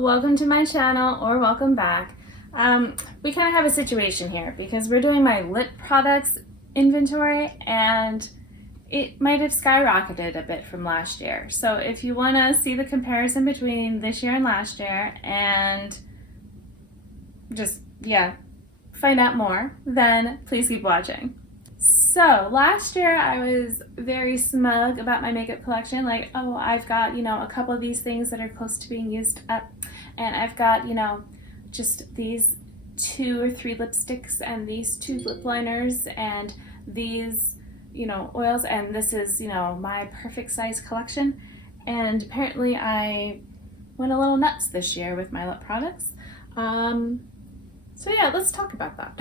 welcome to my channel, or welcome back. We kind of have a situation here because we're doing my lip products inventory and it might have skyrocketed a bit from last year. So if you want to see the comparison between this year and last year and just, find out more, then please keep watching. So last year I was very smug about my makeup collection, like, oh, I've got, a couple of these things that are close to being used up, and I've got, just these 2 or 3 lipsticks and these 2 lip liners and these, oils, and this is, my perfect size collection. And apparently I went a little nuts this year with my lip products. So yeah, let's talk about that.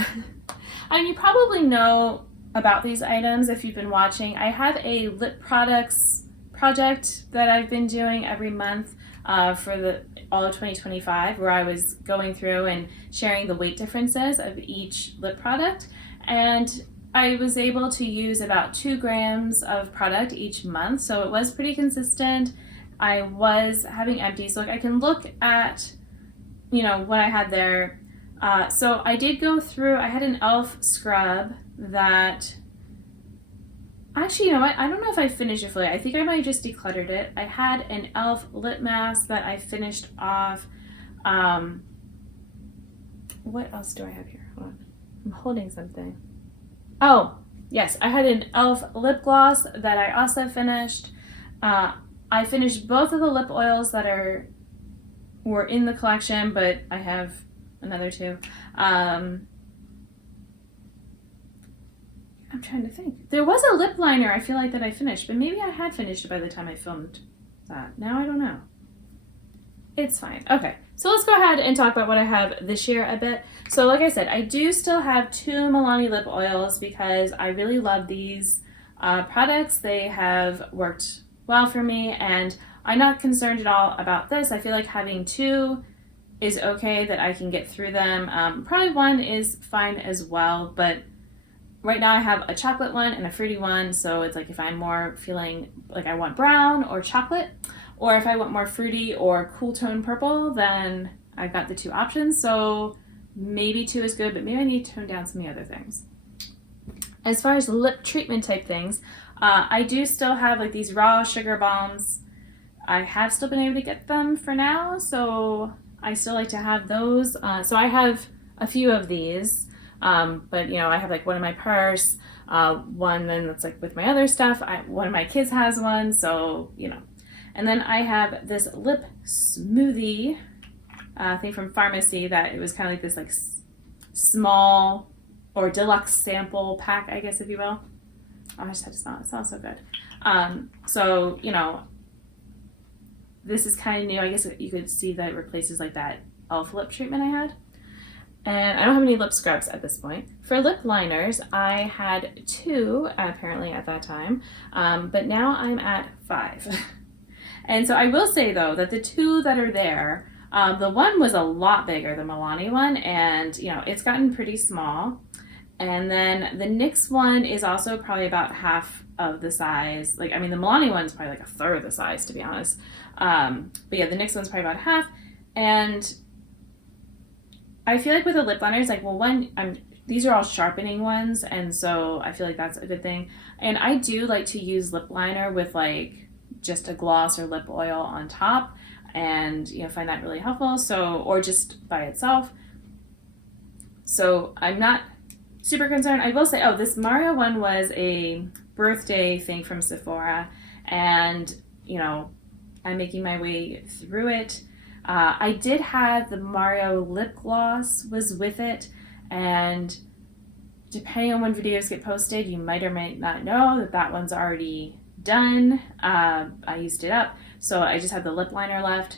I mean, you probably know about these items if you've been watching. I have a lip products project that I've been doing every month for all of 2025, where I was going through and sharing the weight differences of each lip product, and I was able to use about 2 grams of product each month, so it was pretty consistent. I was having empties, so I can look at what I had there. So I did go through, I had an e.l.f. scrub that, actually, I don't know if I finished it fully. I think I might have just decluttered it. I had an e.l.f. lip mask that I finished off. What else do I have here? Hold on. I'm holding something. Oh, yes, I had an e.l.f. lip gloss that I also finished. I finished both of the lip oils that were in the collection, but I have another 2. I'm trying to think. There was a lip liner I feel like that I finished, but maybe I had finished it by the time I filmed that. Now I don't know. It's fine. Okay, so let's go ahead and talk about what I have this year a bit. So like I said, I do still have 2 Milani lip oils because I really love these products. They have worked well for me, and I'm not concerned at all about this. I feel like having 2 is okay, that I can get through them. Probably 1 is fine as well, but right now I have a chocolate one and a fruity one, so it's like if I'm more feeling like I want brown or chocolate, or if I want more fruity or cool tone purple, then I've got the 2 options. So maybe 2 is good, but maybe I need to tone down some of the other things. As far as lip treatment type things, I do still have like these raw sugar balms. I have still been able to get them for now, so I still like to have those. So I have a few of these, but I have like one in my purse, one then that's like with my other stuff. One of my kids has one, so And then I have this lip smoothie thing from pharmacy that it was kind of like this like small or deluxe sample pack, I guess, if you will. Oh, I just had to smell it. It smells so good. So this is kind of new. I guess you could see that it replaces like that e.l.f. lip treatment I had. And I don't have any lip scrubs at this point. For lip liners, I had 2 apparently at that time, but now I'm at 5. And so I will say though that the 2 that are there, the one was a lot bigger, the Milani one, and it's gotten pretty small. And then the NYX one is also probably about half of the size. Like, I mean, the Milani one's probably like a third the size, to be honest. But yeah, the NYX one's probably about half. And I feel like with the lip liners, like, well, these are all sharpening ones, and so I feel like that's a good thing. And I do like to use lip liner with like just a gloss or lip oil on top, and find that really helpful. So, or just by itself. So I'm not super concerned. I will say, this Mario one was a birthday thing from Sephora, and I'm making my way through it. I did have the Mario lip gloss was with it, and depending on when videos get posted, you might or might not know that one's already done. I used it up, so I just have the lip liner left.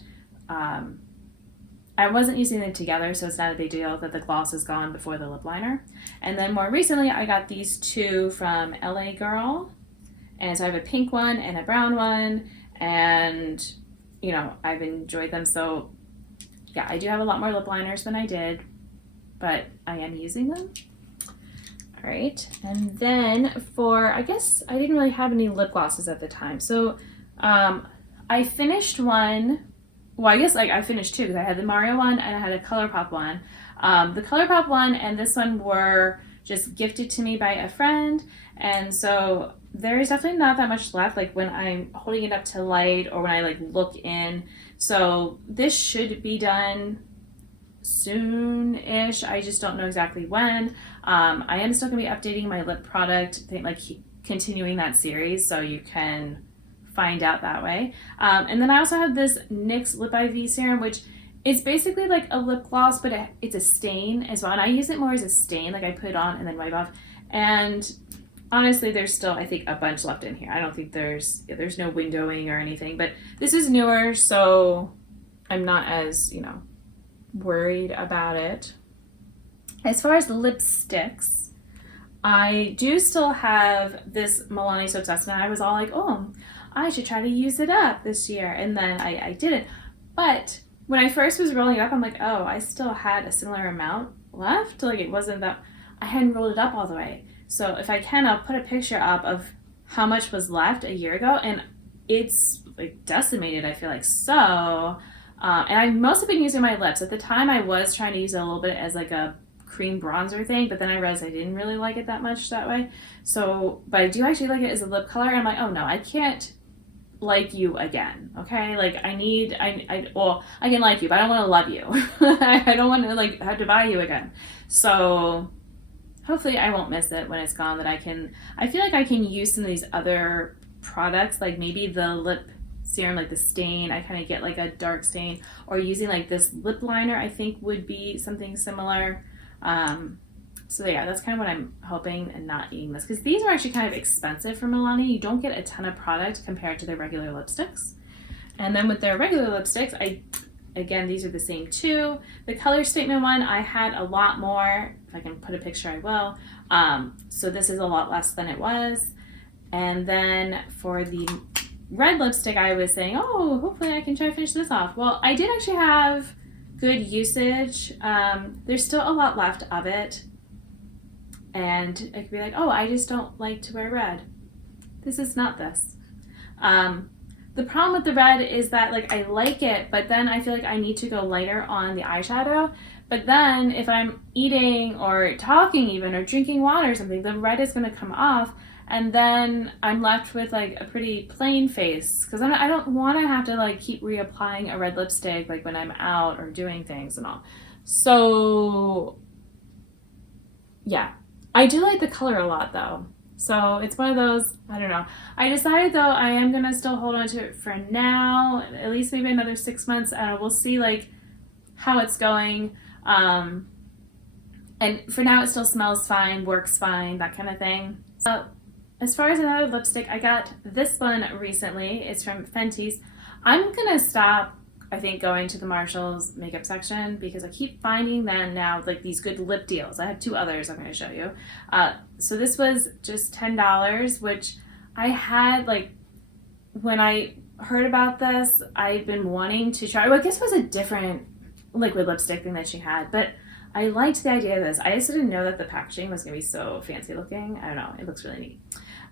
I wasn't using them together, so it's not a big deal that the gloss is gone before the lip liner. And then more recently, I got these 2 from LA Girl, and so I have a pink one and a brown one, and I've enjoyed them. So yeah, I do have a lot more lip liners than I did, but I am using them. All right, and then I guess I didn't really have any lip glosses at the time, so I finished one well, I guess like I finished two because I had the Mario one and I had a ColourPop one. The ColourPop one and this one were just gifted to me by a friend, and so there is definitely not that much left. Like when I'm holding it up to light or when I like look in, so this should be done soon-ish. I just don't know exactly when. I am still gonna be updating my lip product, like continuing that series, so you can find out that way. And then I also have this NYX Lip IV serum, which is basically like a lip gloss, but it's a stain as well. And I use it more as a stain, like I put it on and then wipe off. And honestly, there's still, I think, a bunch left in here. I don't think there's no windowing or anything, but this is newer, so I'm not as, worried about it. As far as the lipsticks, I do still have this Milani So Obsessed, and I was all like, oh, I should try to use it up this year, and then I didn't. But when I first was rolling it up, I'm like, oh, I still had a similar amount left. Like it wasn't that, I hadn't rolled it up all the way. So if I can, I'll put a picture up of how much was left a year ago, and it's like decimated, I feel like. So, and I've mostly been using my lips. At the time, I was trying to use it a little bit as like a cream bronzer thing, but then I realized I didn't really like it that much that way. So, but I do actually like it as a lip color, and I'm like, oh no, I can't like you again, okay? Like well, I can like you, but I don't want to love you. I don't want to like have to buy you again. So hopefully I won't miss it when it's gone, that I feel like I can use some of these other products, like maybe the lip serum, like the stain, I kind of get like a dark stain, or using like this lip liner I think would be something similar. So yeah, that's kind of what I'm hoping, and not eating this, because these are actually kind of expensive for Milani. You don't get a ton of product compared to their regular lipsticks. And then with their regular lipsticks, again, these are the same two. The color statement one, I had a lot more. If I can put a picture, I will. So this is a lot less than it was. And then for the red lipstick, I was saying, oh, hopefully I can try to finish this off. Well, I did actually have good usage. There's still a lot left of it. And I could be like, oh, I just don't like to wear red. This is not this. The problem with the red is that like I like it, but then I feel like I need to go lighter on the eyeshadow. But then if I'm eating or talking even or drinking water or something, the red is going to come off, and then I'm left with like a pretty plain face, because I don't want to have to like keep reapplying a red lipstick like when I'm out or doing things and all. So yeah, I do like the color a lot though. So it's one of those, I don't know. I decided though I am going to still hold on to it for now, at least maybe another 6 months. We'll see like how it's going. And for now it still smells fine, works fine, that kind of thing. So as far as another lipstick, I got this one recently. It's from Fenty's. I'm going to stop, I think, going to the Marshalls makeup section, because I keep finding them now like these good lip deals. I have two others I'm going to show you. So this was just $10, which I had like, when I heard about this, I've been wanting to try. Well, I guess it was a different liquid lipstick thing that she had, but I liked the idea of this. I just didn't know that the packaging was going to be so fancy looking. I don't know. It looks really neat.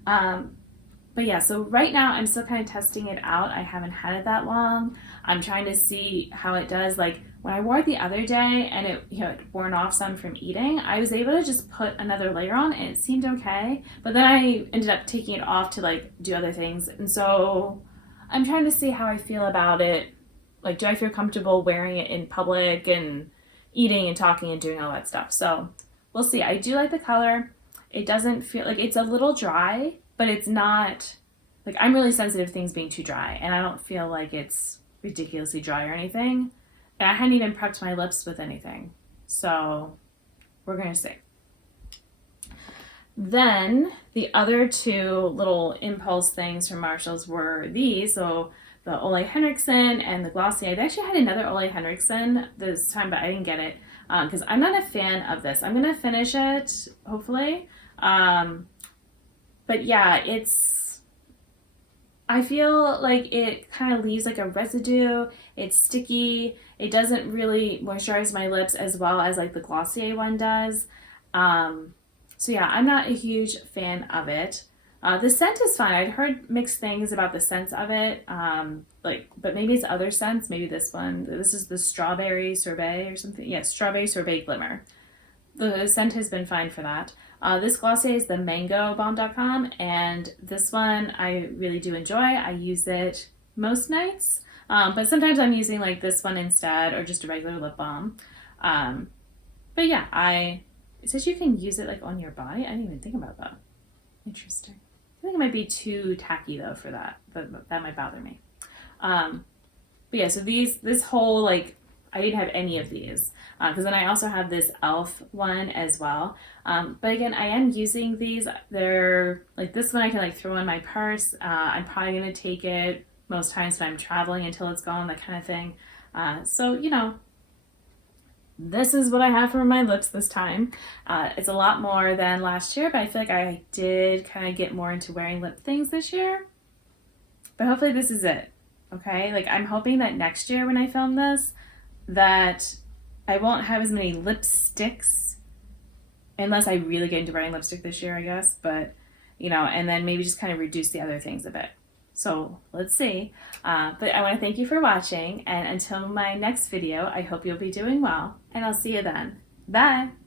But yeah, so right now I'm still kind of testing it out. I haven't had it that long. I'm trying to see how it does. Like when I wore it the other day and it, it worn off some from eating, I was able to just put another layer on and it seemed okay. But then I ended up taking it off to like do other things. And so I'm trying to see how I feel about it. Like, do I feel comfortable wearing it in public and eating and talking and doing all that stuff? So we'll see. I do like the color. It doesn't feel like, it's a little dry, but it's not like, I'm really sensitive to things being too dry, and I don't feel like it's ridiculously dry or anything. And I hadn't even prepped my lips with anything. So we're going to see. Then the other two little impulse things from Marshalls were these. So the Ole Henriksen and the Glossier. They actually had another Ole Henriksen this time, but I didn't get it because I'm not a fan of this. I'm going to finish it, hopefully. But yeah, I feel like it kind of leaves like a residue. It's sticky. It doesn't really moisturize my lips as well as like the Glossier one does. So yeah, I'm not a huge fan of it. The scent is fine. I'd heard mixed things about the scents of it, like, but maybe it's other scents. Maybe this one. This is the strawberry sorbet or something. Yes, strawberry sorbet glimmer. The scent has been fine for that. This Glossier is the mangobomb.com, and this one I really do enjoy. I use it most nights, but sometimes I'm using like this one instead, or just a regular lip balm. But yeah, it says you can use it like on your body. I didn't even think about that. Interesting. I think it might be too tacky though for that. That might bother me. But yeah, so this whole like, I didn't have any of these because then I also have this e.l.f. one as well. But again, I am using these. They're like, this one I can like throw in my purse. I'm probably gonna take it most times when I'm traveling until it's gone, that kind of thing. So you know, this is what I have for my lips this time. It's a lot more than last year, but I feel like I did kind of get more into wearing lip things this year. But hopefully this is it. Okay, like I'm hoping that next year when I film this, that I won't have as many lipsticks, unless I really get into wearing lipstick this year, I guess. But you know, and then maybe just kind of reduce the other things a bit. So let's see. But I want to thank you for watching, and until my next video, I hope you'll be doing well, and I'll see you then. Bye!